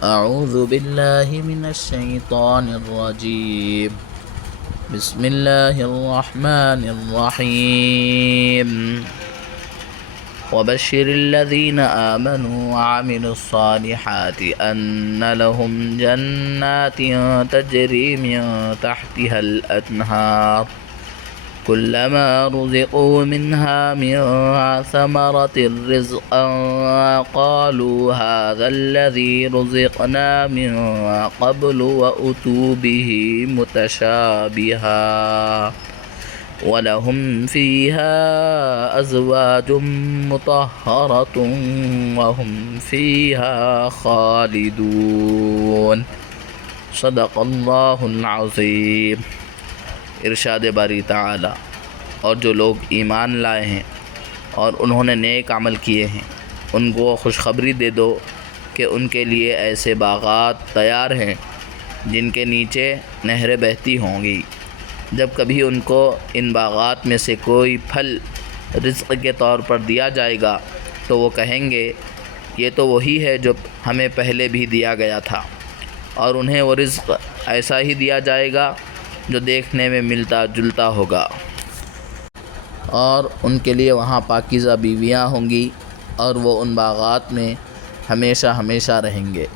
अऊज़ु बिल्लाहि मिनश्शैतानिर्रजीम। बिस्मिल्लाहिर्रहमानिर्रहीम। वबश्शिरिल्लज़ीना आमनू वअमिलुस्सालिहाति अन्न लहुम जन्नातिन तजरी मिन तहतिहल अन्हार कुल्लमा रुज़िक़ू मिन्हा मिन समरतिर रिज़क़न क़ालू हाज़ाल्लज़ी रुज़िक़ना मिन क़ब्लु व उतू बिही मुतशाबिहा वलहुम फ़ीहा अज़वाजुम मुतहहरतुन वहुम फ़ीहा ख़ालिदून। सदक़ल्लाहुल अज़ीम। इरशाद बारी ताला, और जो लोग ईमान लाए हैं और उन्होंने नेक अमल किए हैं उनको खुशखबरी दे दो कि उनके लिए ऐसे बाग़ात तैयार हैं जिनके नीचे नहरें बहती होंगी। जब कभी उनको इन बाग़ात में से कोई फल रिज़्क़ के तौर पर दिया जाएगा तो वो कहेंगे ये तो वही है जो हमें पहले भी दिया गया था, और उन्हें वो रिज़्क़ ऐसा ही दिया जाएगा जो देखने में मिलता जुलता होगा, और उनके लिए वहाँ पाकीज़ा बीवियाँ होंगी और वो उन बाग़ात में हमेशा हमेशा रहेंगे।